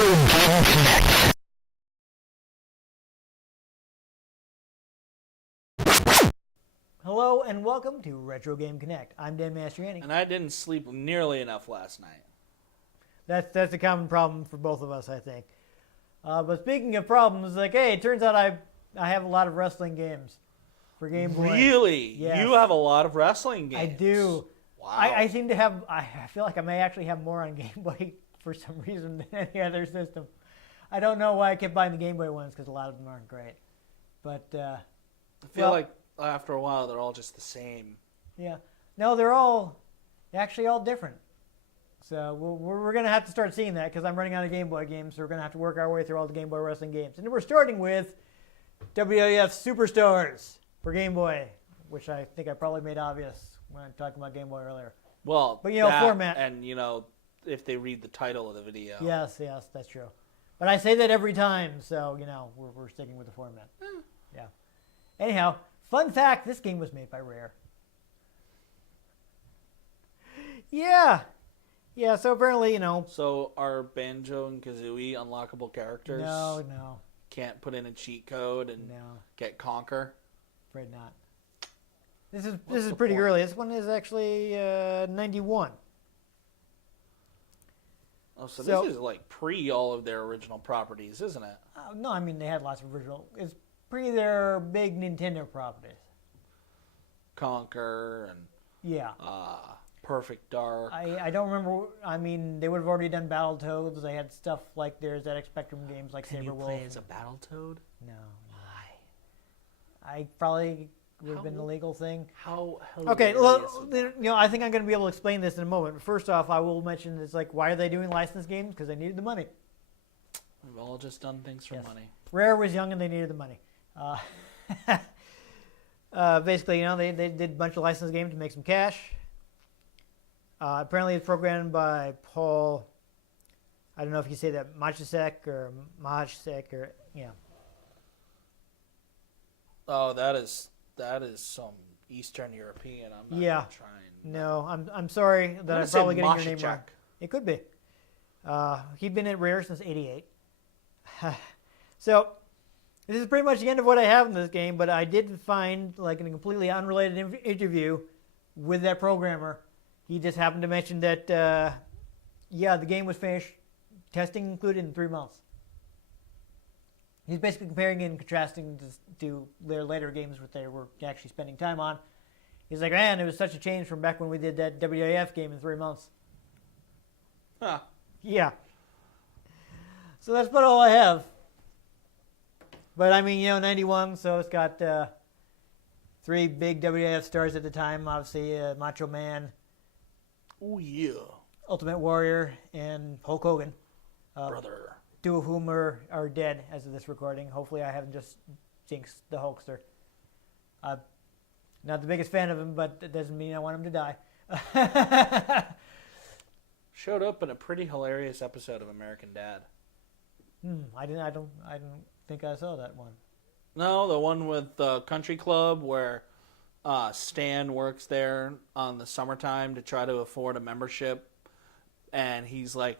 Game Connect. Hello and welcome to Retro Game Connect. I'm Dan Mastriani. And I didn't sleep nearly enough last night. That's a common problem for both of us, I think. But speaking of problems, hey, it turns out I have a lot of wrestling games for Game Boy. Really? Yes. You have a lot of wrestling games. I do. Wow. I seem to have. I feel like I may actually have more on Game Boy for some reason than any other system. I don't know why I kept buying the Game Boy ones because a lot of them aren't great. But I feel like after a while they're all just the same. Yeah. No, they're actually all different. So we're going to have to start seeing that because I'm running out of Game Boy games. So we're going to have to work our way through all the Game Boy wrestling games. And we're starting with WWF Superstars for Game Boy, which I think I probably made obvious when I talked about Game Boy earlier. Well, but that, format. And, if they read the title of the video. Yes, that's true. But I say that every time, so, we're sticking with the format. Yeah. Anyhow, fun fact, this game was made by Rare. Yeah. Yeah, so apparently, So are Banjo and Kazooie unlockable characters? No. Can't put in a cheat code and get Conquer? Afraid not. This is pretty early. This one is actually 91. Oh, so this is like pre all of their original properties, isn't it? No, I mean they had lots of original. It's pre their big Nintendo properties. Conquer and Perfect Dark. I don't remember. I mean, they would have already done Battletoads. They had stuff like their ZX Spectrum games like Can Saber you Wolf. play as a Battletoad? No. Why? I probably would have been a legal thing. How okay, well, I think I'm going to be able to explain this in a moment. But first off, I will mention it's like, why are they doing licensed games? Because they needed the money. We've all just done things for money. Rare was young and they needed the money. Basically, they did a bunch of licensed games to make some cash. Apparently, it's programmed by Paul. I don't know if you say that Machasek or Mahasek or Oh, that is some Eastern European. I'm not trying. No, I'm sorry that I'm probably getting your name wrong. It could be. He'd been at Rare since '88. So this is pretty much the end of what I have in this game. But I did find in a completely unrelated interview with that programmer. He just happened to mention that the game was finished, testing included in 3 months. He's basically comparing and contrasting to their later games, which they were actually spending time on. He's like, man, it was such a change from back when we did that WWF game in 3 months. Huh. Yeah. So that's about all I have. But I mean, 91, so it's got 3 big WWF stars at the time. Obviously, Macho Man. Oh, yeah. Ultimate Warrior, and Hulk Hogan. Brother. 2 of whom are dead as of this recording. Hopefully I haven't just jinxed the Hulkster. Not the biggest fan of him, but that doesn't mean I want him to die. Showed up in a pretty hilarious episode of American Dad. I don't think I saw that one. No, the one with the country club where Stan works there on the summertime to try to afford a membership. And he's like,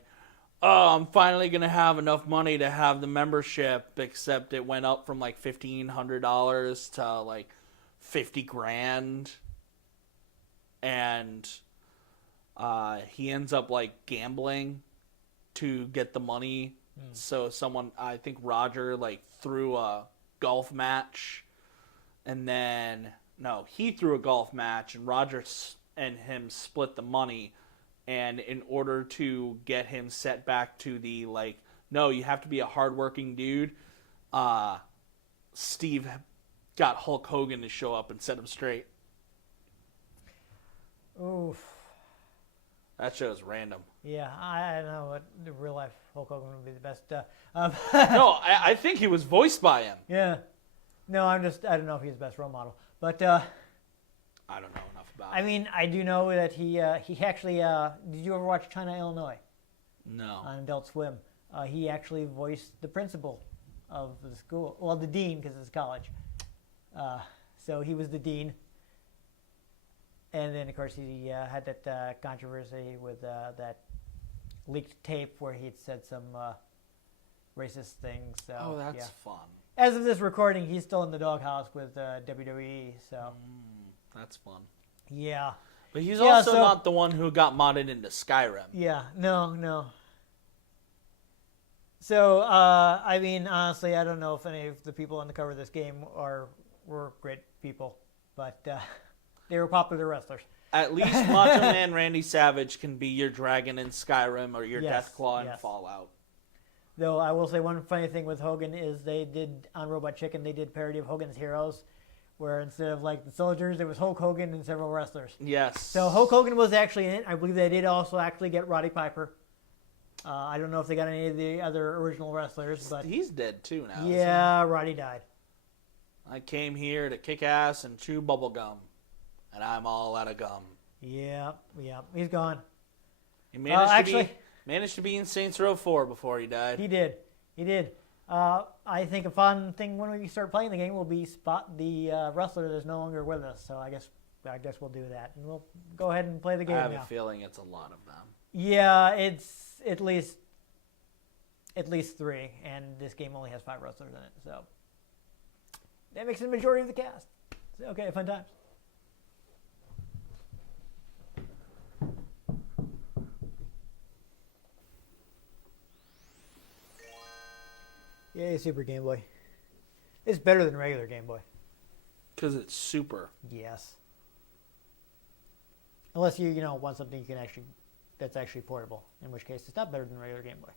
oh, I'm finally going to have enough money to have the membership, except it went up from $1,500 to $50,000. And he ends up gambling to get the money. So someone, I think Roger, threw a golf match. And then, no, he threw a golf match and Roger and him split the money. And in order to get him set back to the, no, you have to be a hardworking dude, Steve got Hulk Hogan to show up and set him straight. Oof. That show's random. Yeah, I know what the real life Hulk Hogan would be the best. No, I think he was voiced by him. Yeah. No, I don't know if he's the best role model. But I don't know enough about I mean, I do know that he actually, did you ever watch China, Illinois? No. On Adult Swim. He actually voiced the principal of the school. Well, the dean, because it's college. So he was the dean. And then, of course, he had that controversy with that leaked tape where he had said some racist things. So, Oh, that's fun. As of this recording, he's still in the doghouse with WWE. So that's fun. Yeah. But he's also not the one who got modded into Skyrim. Yeah. No. So, I mean, honestly, I don't know if any of the people on the cover of this game were great people, but they were popular wrestlers. At least Macho Man Randy Savage can be your dragon in Skyrim or your Deathclaw in Fallout. Though I will say one funny thing with Hogan is they did, on Robot Chicken, they did parody of Hogan's Heroes, where instead of like the soldiers, it was Hulk Hogan and several wrestlers. Yes. So Hulk Hogan was actually in it. I believe they did also actually get Roddy Piper. I don't know if they got any of the other original wrestlers, but he's dead too now. Yeah, Roddy died. I came here to kick ass and chew bubble gum, and I'm all out of gum. Yeah, he's gone. He managed to be in Saints Row 4 before he died. He did. I think a fun thing when we start playing the game will be spot the wrestler that's no longer with us. So I guess we'll do that, and we'll go ahead and play the game now. I have a feeling it's a lot of them. Yeah, it's at least 3, and this game only has 5 wrestlers in it, so that makes it the majority of the cast. So, okay, fun times. Yay, Super Game Boy. It's better than regular Game Boy. Because it's super. Yes. Unless you want something you can that's actually portable, in which case it's not better than regular Game Boy.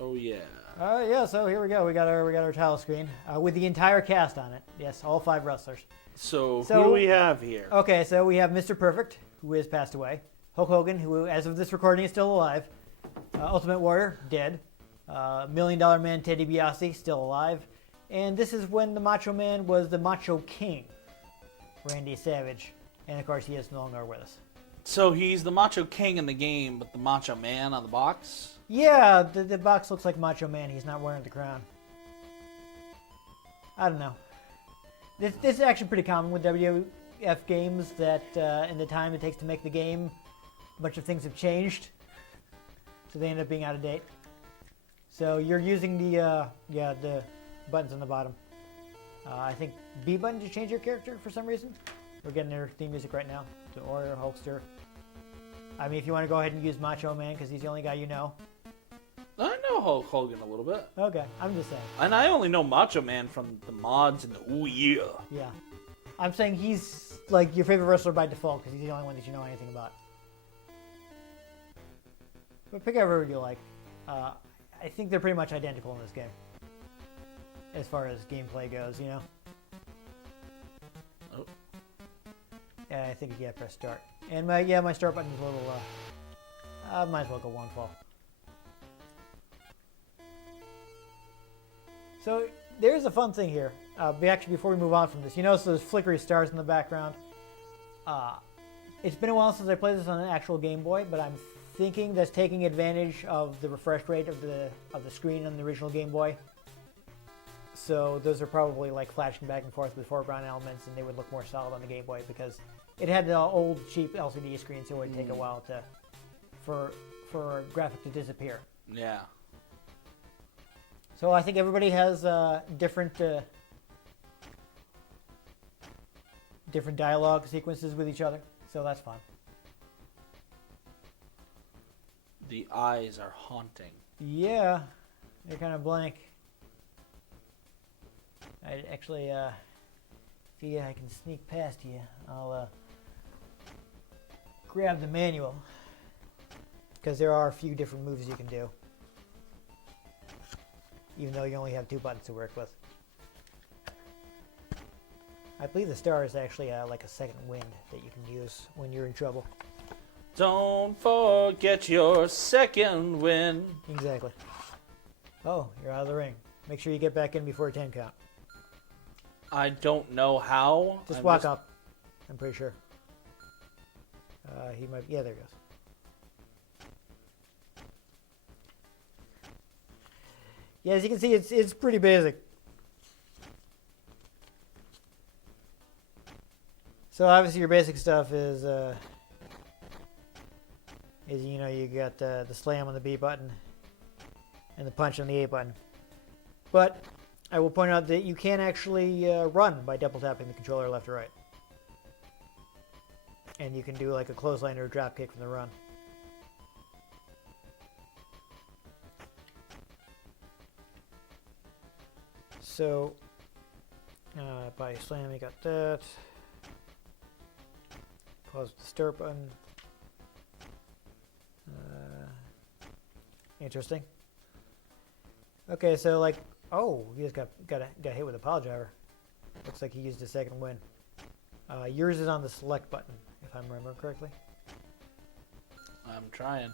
Oh yeah. Yeah. So here we go. We got our title screen with the entire cast on it. Yes, all 5 wrestlers. So who do we have here? Okay, so we have Mr. Perfect, who has passed away. Hulk Hogan, who as of this recording is still alive. Ultimate Warrior, dead. $1 Million Man Teddy DiBiase, still alive. And this is when the Macho Man was the Macho King, Randy Savage. And of course, he is no longer with us. So he's the Macho King in the game, but the Macho Man on the box? Yeah, the box looks like Macho Man. He's not wearing the crown. I don't know. This is actually pretty common with WWF games that in the time it takes to make the game, a bunch of things have changed. So they end up being out of date. So you're using the buttons on the bottom. I think B button to change your character for some reason. We're getting their theme music right now. So Warrior, Hulkster. I mean, if you want to go ahead and use Macho Man because he's the only guy you know. I know Hulk Hogan a little bit. Okay, I'm just saying. And I only know Macho Man from the mods and the ooh yeah. Yeah. I'm saying he's like your favorite wrestler by default because he's the only one that you know anything about. But pick whoever you like. I think they're pretty much identical in this game. As far as gameplay goes, Oh. Yeah, I think press start. And my start button is a little, I might as well go one fall. So there's a fun thing here. Actually, before we move on from this, you notice those flickery stars in the background. It's been a while since I played this on an actual Game Boy, but I'm thinking that's taking advantage of the refresh rate of the screen on the original Game Boy. So those are probably like flashing back and forth with foreground elements, and they would look more solid on the Game Boy because it had the old cheap LCD screen, so it would take a while for a graphic to disappear. Yeah. So I think everybody has different dialogue sequences with each other, so that's fun. The eyes are haunting. Yeah, they're kind of blank. I actually, if I can sneak past you, I'll grab the manual because there are a few different moves you can do, even though you only have 2 buttons to work with. I believe the star is actually like a second wind that you can use when you're in trouble. Don't forget your second win. Exactly. Oh, you're out of the ring. Make sure you get back in before a 10 count. I don't know how. Just walk up. I'm pretty sure. He might. Yeah, there he goes. Yeah, as you can see, it's pretty basic. So obviously your basic stuff is is, you know, you got the slam on the B button and the punch on the A button. But I will point out that you can actually run by double tapping the controller left or right. And you can do like a clothesline or a drop kick from the run. So, by slam, you got that. Pause with the start button. Interesting. Okay, so like, oh, he just got hit with a pile driver. Looks like he used a second win. Yours is on the select button, if I'm remembering correctly. I'm trying.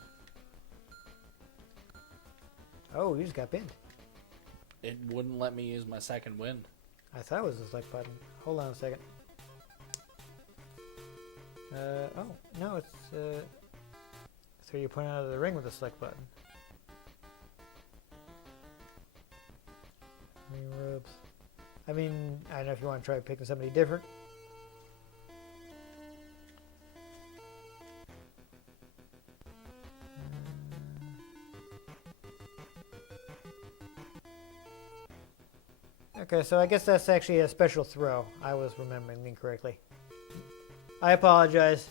Oh, you just got pinned. It wouldn't let me use my second win. I thought it was the select button. Hold on a second. Oh, no, it's so you point out of the ring with the select button. Ropes. I mean, I don't know if you want to try picking somebody different. Okay, so I guess that's actually a special throw. I was remembering incorrectly. I apologize.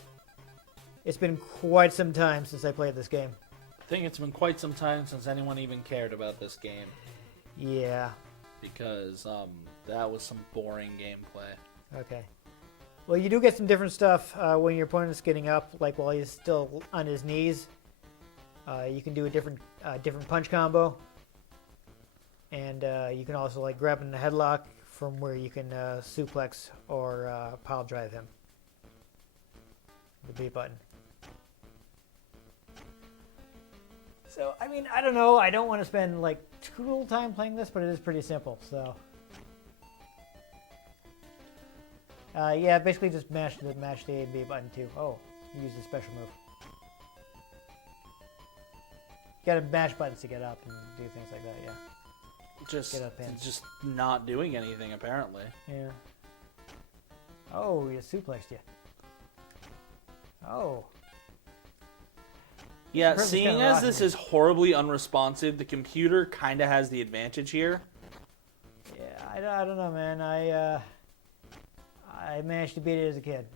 It's been quite some time since I played this game. I think it's been quite some time since anyone even cared about this game. Yeah. Because that was some boring gameplay. Okay. Well, you do get some different stuff when your opponent's getting up, like while he's still on his knees. You can do a different punch combo. And you can also like grab him in the headlock from where you can suplex or pile drive him. The B button. So, I mean, I don't know. I don't want to spend like too little time playing this, but it is pretty simple. So, yeah, basically just mash the A and B button too. Oh, you use the special move. You gotta mash buttons to get up and do things like that. Yeah. Just not doing anything apparently. Yeah. Oh, you suplexed you. Oh. Yeah, seeing as this is horribly unresponsive, the computer kind of has the advantage here. Yeah, I don't know, man. I managed to beat it as a kid,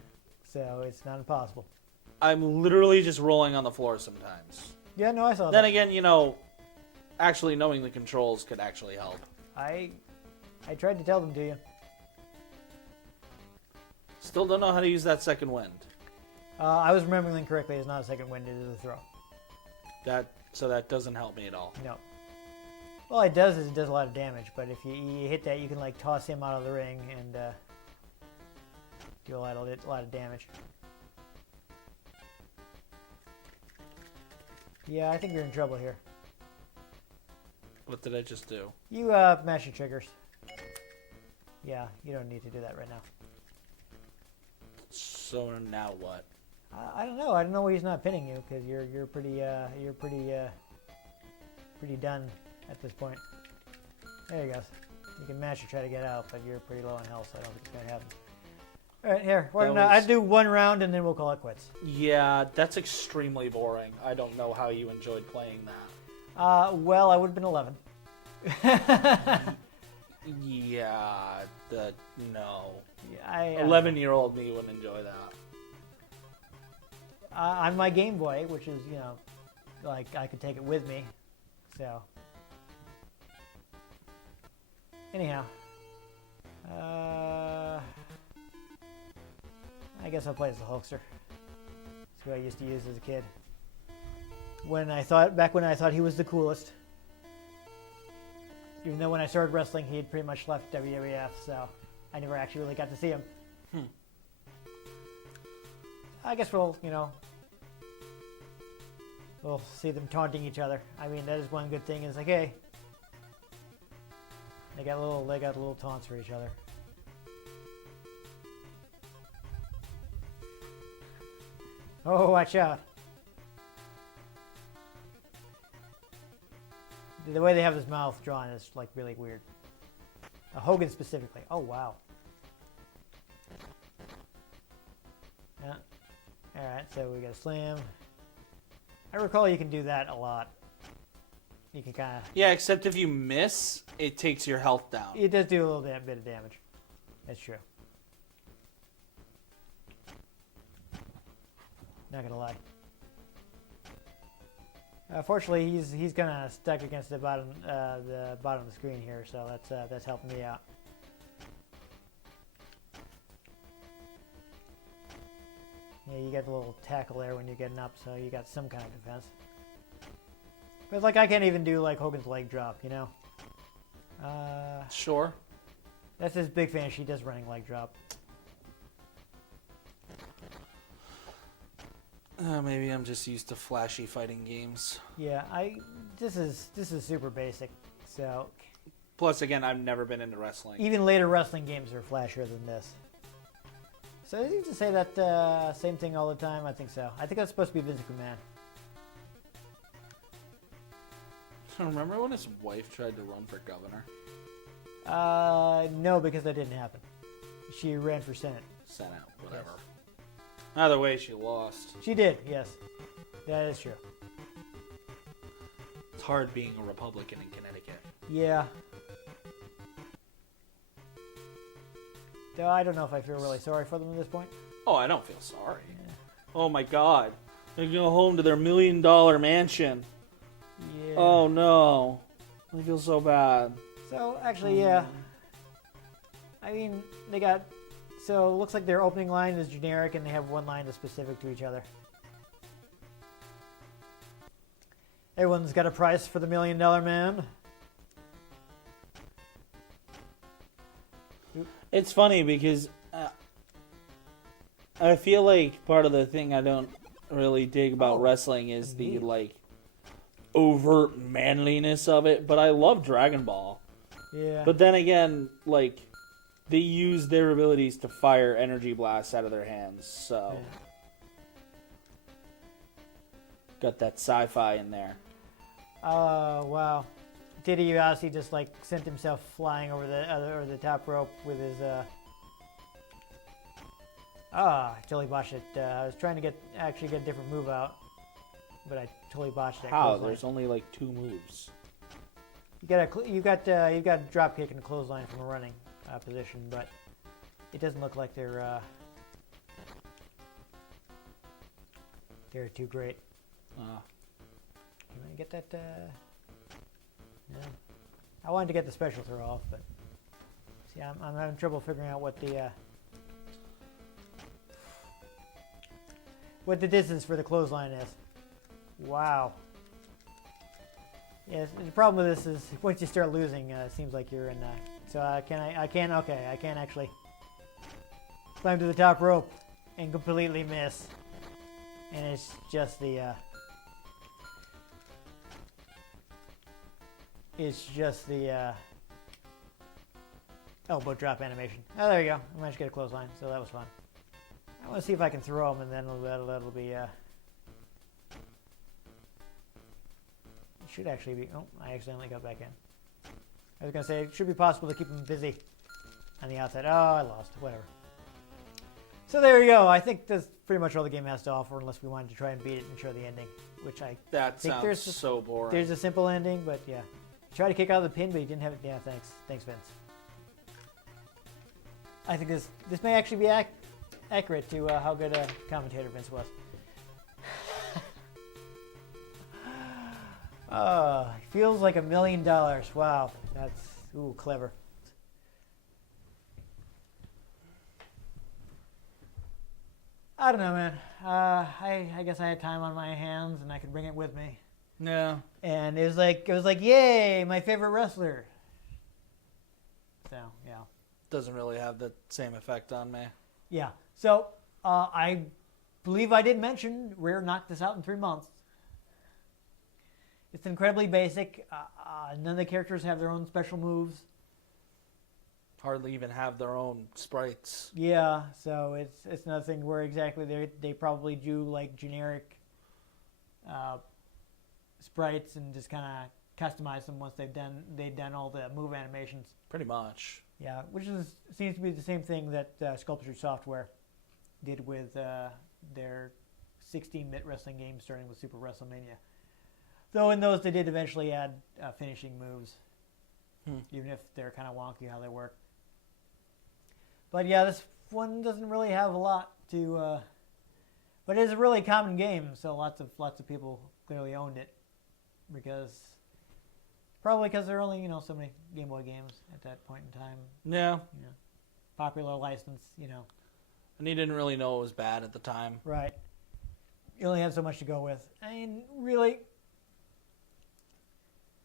so it's not impossible. I'm literally just rolling on the floor sometimes. Yeah, no, I saw that. Then again, you know, actually knowing the controls could actually help. I tried to tell them to you. Still don't know how to use that second wind. I was remembering incorrectly. It's not a second wind, it is a throw. So that doesn't help me at all. No. Well, it does a lot of damage, but if you hit that, you can like toss him out of the ring and do a lot of damage. Yeah, I think you're in trouble here. What did I just do? You mash your triggers. Yeah, you don't need to do that right now. So now what? I don't know. I don't know why he's not pinning you because you're pretty done at this point. There you go. You can mash or try to get out, but you're pretty low on health, so I don't think it's going to happen. All right, here. Why don't I do one round and then we'll call it quits? Yeah, that's extremely boring. I don't know how you enjoyed playing that. Well, I would have been 11. Yeah, no. Yeah, 11-year-old me wouldn't enjoy that. On my Game Boy, which is, you know, like I could take it with me, so. Anyhow, I guess I'll play as the Hulkster. That's who I used to use as a kid. Back when I thought he was the coolest. Even though when I started wrestling, he had pretty much left WWF, so I never actually really got to see him. I guess we'll see them taunting each other. I mean, that is one good thing. Is like, hey, they got little taunts for each other. Oh, watch out! The way they have his mouth drawn is like really weird. Hogan specifically. Oh wow. Yeah. All right, so we got a slam. I recall you can do that a lot. You can kind of... Yeah, except if you miss, it takes your health down. It does do a little bit of damage. That's true. Not gonna lie. Fortunately, he's kind of stuck against the bottom of the screen here, so that's helping me out. Yeah, you get a little tackle there when you're getting up, so you got some kind of defense. But like I can't even do like Hogan's leg drop, you know. Sure. That's his big fan. She does running leg drop. Maybe I'm just used to flashy fighting games. Yeah, this is super basic. So Plus, again, I've never been into wrestling. even later wrestling games are flashier than this. So is he to say that same thing all the time? I think so. I think that's supposed to be Vince McMahon. Remember when his wife tried to run for governor? No, because that didn't happen. She ran for Senate. Senate, whatever. Yes. Either way, she lost. She did, yes. That is true. It's hard being a Republican in Connecticut. Yeah. Though I don't know if I feel really sorry for them at this point. Oh, I don't feel sorry. Yeah. Oh my God. They go home to their $1 million mansion. Yeah. Oh no. I feel so bad. So, actually, yeah. I mean, they got... So, it looks like their opening line is generic and they have one line that's specific to each other. Everyone's got a price for the $1 million man. It's funny because I feel like part of the thing I don't really dig about wrestling is the like overt manliness of it, but I love Dragon Ball. Yeah. But then again, like they use their abilities to fire energy blasts out of their hands, so got that sci-fi in there. Oh, wow. Diddy Dibiase just like sent himself flying over the top rope with his totally botched it. I was trying to actually get a different move out, but I totally botched it. How? There's only like 2 moves. You got a drop kick and a clothesline from a running position, but it doesn't look like they're too great. Can I get that? No. I wanted to get the special throw off, but see, I'm having trouble figuring out what the distance for the clothesline is. Wow. Yes, the problem with this is once you start losing, it seems like you're in. So I can't actually climb to the top rope and completely miss, and it's just the. Elbow drop animation. Oh, there you go. I managed to get a clothesline, so that was fun. I want to see if I can throw him, and then that'll be. It should actually be. Oh, I accidentally got back in. I was gonna say it should be possible to keep him busy on the outside. Oh, I lost. Whatever. So there you go. I think that's pretty much all the game has to offer, unless we wanted to try and beat it and show the ending, which I that think sounds so boring. There's a simple ending, but yeah. Try to kick out of the pin, but he didn't have it. Yeah, thanks, Vince. I think this may actually be accurate to how good a commentator Vince was. Feels like $1 million. Wow, that's clever. I don't know, man. I guess I had time on my hands and I could bring it with me. Yeah. And it was like, yay, my favorite wrestler. So, yeah. Doesn't really have the same effect on me. Yeah. So, I believe I did mention Rare knocked this out in 3 months. It's incredibly basic. None of the characters have their own special moves. Hardly even have their own sprites. Yeah, so it's nothing where exactly they probably do like generic sprites and just kind of customize them once they've done all the move animations. Pretty much. Yeah, which seems to be the same thing that Sculpture Software did with their 16-bit wrestling games, starting with Super WrestleMania. Though in those, they did eventually add finishing moves, even if they're kind of wonky how they work. But yeah, this one doesn't really have a lot to... but it is a really common game, so lots of people clearly owned it. Probably because there are only, so many Game Boy games at that point in time. Yeah. Popular license, And he didn't really know it was bad at the time. Right. You only had so much to go with. I mean, really,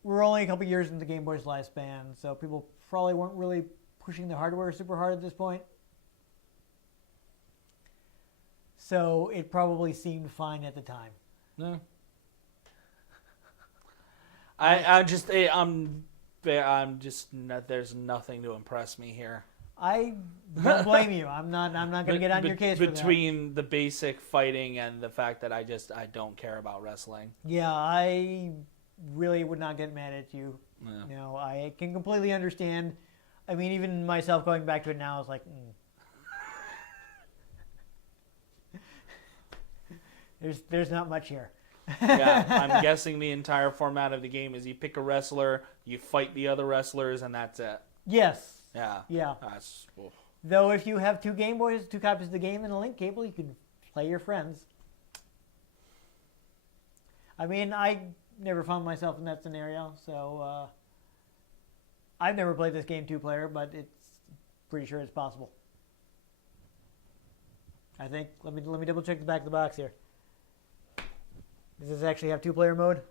we're only a couple years into Game Boy's lifespan, so people probably weren't really pushing the hardware super hard at this point. So it probably seemed fine at the time. No. I'm just there's nothing to impress me here. I don't blame you. I'm not going to get on your case for that. Between the basic fighting and the fact that I don't care about wrestling. Yeah, I really would not get mad at you. Yeah. I can completely understand. I mean, even myself going back to it now is like, there's not much here. Yeah, I'm guessing the entire format of the game is you pick a wrestler, you fight the other wrestlers, and that's it. Yes. Yeah. Yeah. Oof. Though if you have 2 Game Boys, 2 copies of the game, and a link cable, you can play your friends. I mean, I never found myself in that scenario, so I've never played this game 2-player, but it's pretty sure it's possible. I think. Let me double check the back of the box here. Does this actually have 2-player mode?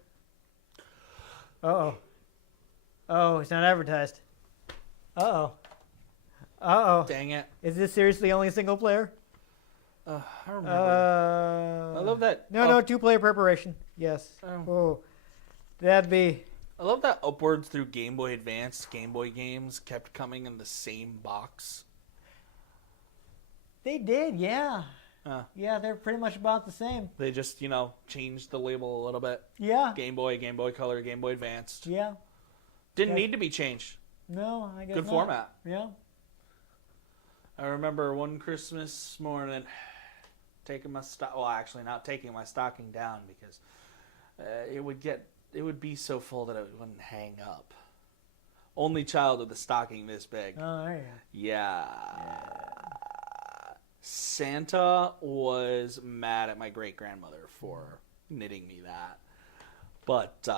Uh-oh. Oh, it's not advertised. Uh-oh. Uh-oh. Dang it. Is this seriously only single player? I remember. I love that. No, 2-player preparation. Yes. Oh. That'd be... I love that upwards through Game Boy Advance, Game Boy games kept coming in the same box. They did, yeah. Yeah, they're pretty much about the same. They just, changed the label a little bit. Yeah. Game Boy, Game Boy Color, Game Boy Advanced. Yeah. Didn't need to be changed. No, I guess Good not. format. Yeah. I remember one Christmas morning taking my not taking my stocking down because it would be so full that it wouldn't hang up. Only child with a stocking this big. Oh, there you go. Yeah. Santa was mad at my great-grandmother for knitting me that. But,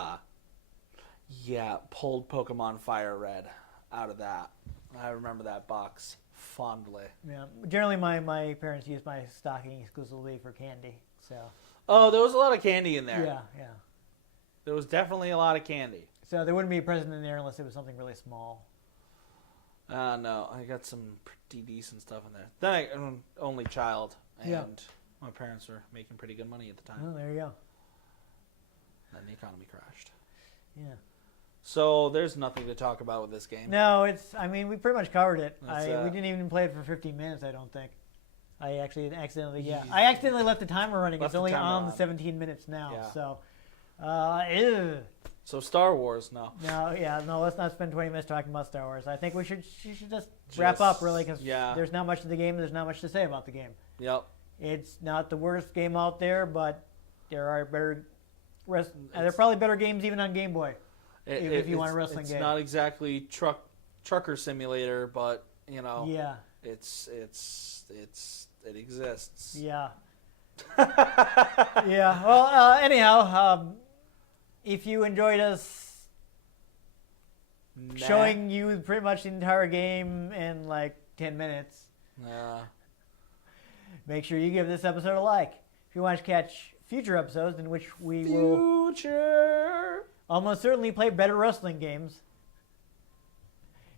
pulled Pokemon Fire Red out of that. I remember that box fondly. Yeah. Generally, my parents used my stocking exclusively for candy, so... Oh, there was a lot of candy in there. Yeah. There was definitely a lot of candy. So there wouldn't be a present in there unless it was something really small. No, I got some pretty decent stuff in there. Then I'm only child, and my parents were making pretty good money at the time. Oh, there you go. Then the economy crashed. Yeah. So there's nothing to talk about with this game. No, we pretty much covered it. We That's, didn't even play it for 15 minutes, I don't think. I actually accidentally left the timer running. It's only on the 17 minutes now, so... Ew. So Star Wars, no. No, let's not spend 20 minutes talking about Star Wars. I think we should just wrap up, really, because there's not much to the game, there's not much to say about the game. Yep. It's not the worst game out there, but there are there are probably better games even on Game Boy, if you want a wrestling game. It's not exactly trucker simulator, but, Yeah. it exists. Yeah. Yeah. Well, anyhow, if you enjoyed us showing you pretty much the entire game in like 10 minutes, make sure you give this episode a like. If you want to catch future episodes in which we will almost certainly play better wrestling games,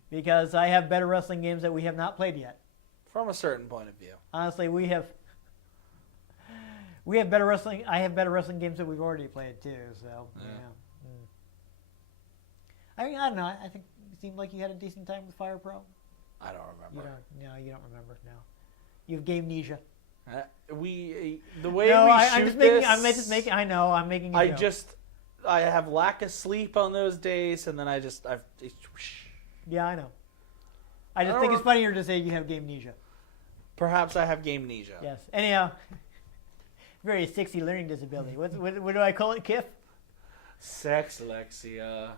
because I have better wrestling games that we have not played yet. From a certain point of view. Honestly, we have better wrestling. I have better wrestling games that we've already played too. So I mean, I don't know. I think it seemed like you had a decent time with Fire Pro. I don't remember. You don't remember. No, you have game amnesia. I'm just making. I know. I'm making. I have lack of sleep on those days, and then Yeah, I know. I just think it's funnier to say you have game amnesia. Perhaps I have game amnesia. Yes. Anyhow, if very 60 learning disability. What do I call it, Kif? Sex, Alexia.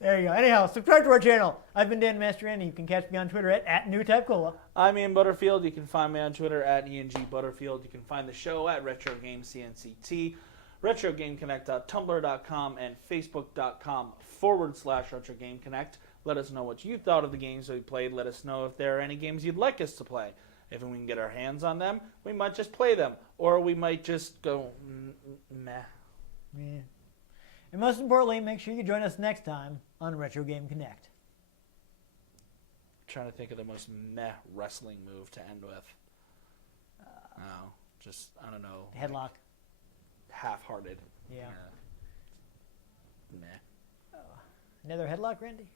There you go. Anyhow, subscribe to our channel. I've been Dan Mastriani. You can catch me on Twitter at NewTypeCola. I'm Ian Butterfield. You can find me on Twitter at ENG Butterfield. You can find the show at RetroGameCNCT, RetroGameConnect.tumblr.com, and Facebook.com/RetroGameConnect. Let us know what you thought of the games that we played. Let us know if there are any games you'd like us to play. If we can get our hands on them, we might just play them. Or we might just go, meh. Yeah. And most importantly, make sure you join us next time on Retro Game Connect. I'm trying to think of the most meh wrestling move to end with. I don't know. Headlock. Like half-hearted. Yeah. Meh. Another headlock, Randy?